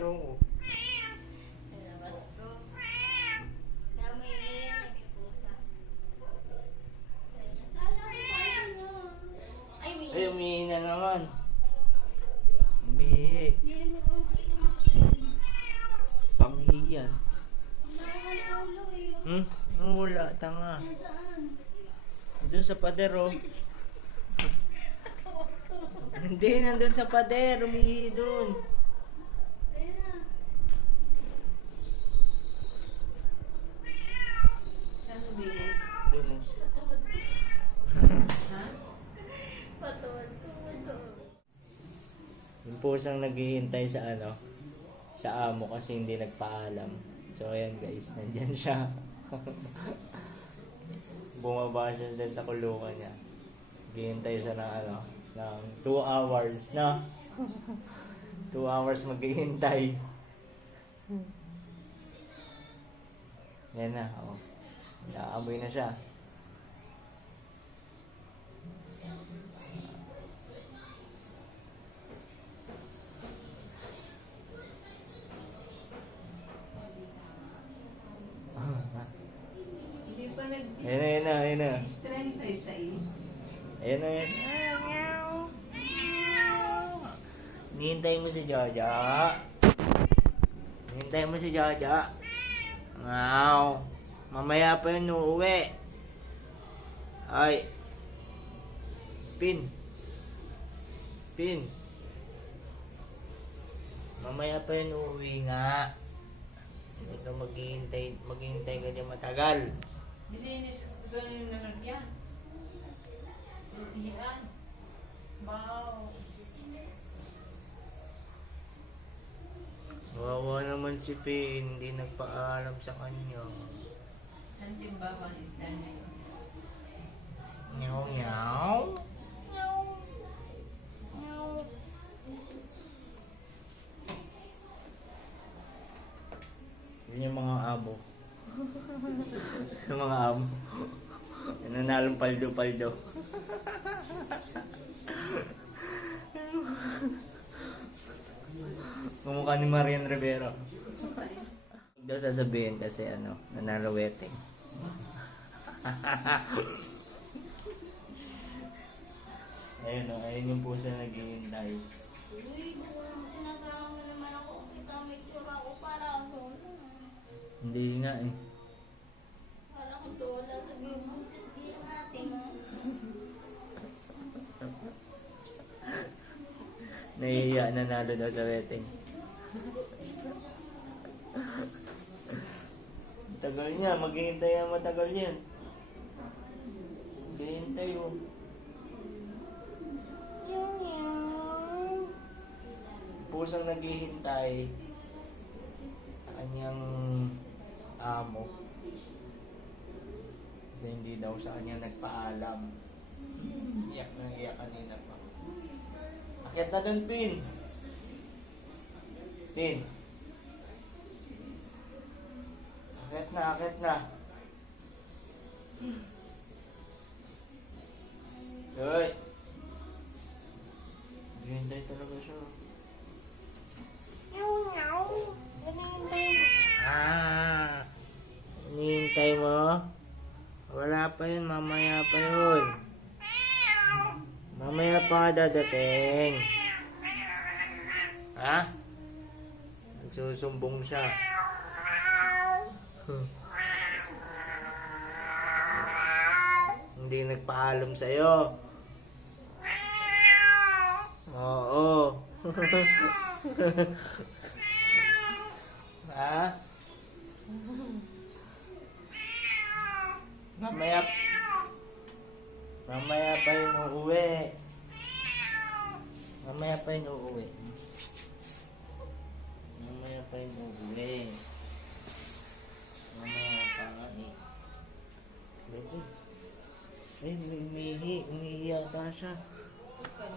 Ewan ko. Nilabas ko. Kaya may Ay, may na naman. Umihi. Meron hmm? na wala, tanga. Saan? Doon sa pader, oh. Hindi, nandun sa pader. Umihi doon. Pusang naghihintay sa ano, sa amo kasi hindi nagpaalam. So ayan guys, nandyan siya. Bumaba siya dyan sa kulungan niya. Naghihintay siya ng ano, ng 2 hours na. 2 hours maghihintay. Yan na, oh. Nakaamoy na siya. Ayan na, ayan na, ayan na. strength ay sa is. Ayan na yan. Nihintay mo si Jaja. Nihintay mo si Jaja. Ngaw. Mamaya pa yun uuwi. Ay. Pin. Pin. Mamaya pa yun uuwi nga. Ka maghihintay, maghihintay ka dyan matagal. Nilinis ko ganun yung lalagyan. Yan. Wow. Wawa naman si Pin, hindi nagpaalam sa kanya. Saan timbawan is na yun? Nyaw, nyaw. Nyaw. Nyaw. Yun yung mga amo. Yung mga amo. Yung nanalong paldo-paldo. Kumukha ni Marian Rivera. Huwag daw sasabihin kasi ano, nanalo wedding. Ayun o, ayun yung pusa naghihintay. Uy, sinasama mo naman ako, kita may tsura ko para ako. Hindi nga eh. Para akong dola sa gimong. Sabihin natin mo. Nahihiya nanalo daw sa wedding. Tagal niya, maghihintay ang matagal yan. Maghihintay oh. Pusang naghihintay sa kanyang amo. Kasi hindi daw sa kanya nagpaalam. Iyak na iyak kanina pa. Akit na dun, Pin. Pin. Akit na, akit na. Hoy. Hintay talaga siya. Meow, meow. Hinihintay mo. Ah. Hinihintay mo? Wala pa yun, mamaya pa yun. Mamaya pa nga dadating. Ha? Nagsusumbong siya. Hindi nagpaalam sa'yo. Oo. ha? Mamaya Mamaya pa yung uuwi. Mamaya pa yun uuwi. Mamaya pa yun uuwi. Mamaya pa nga eh. Baby. Eh, Ay, umihi. Umihi yata siya. Ay,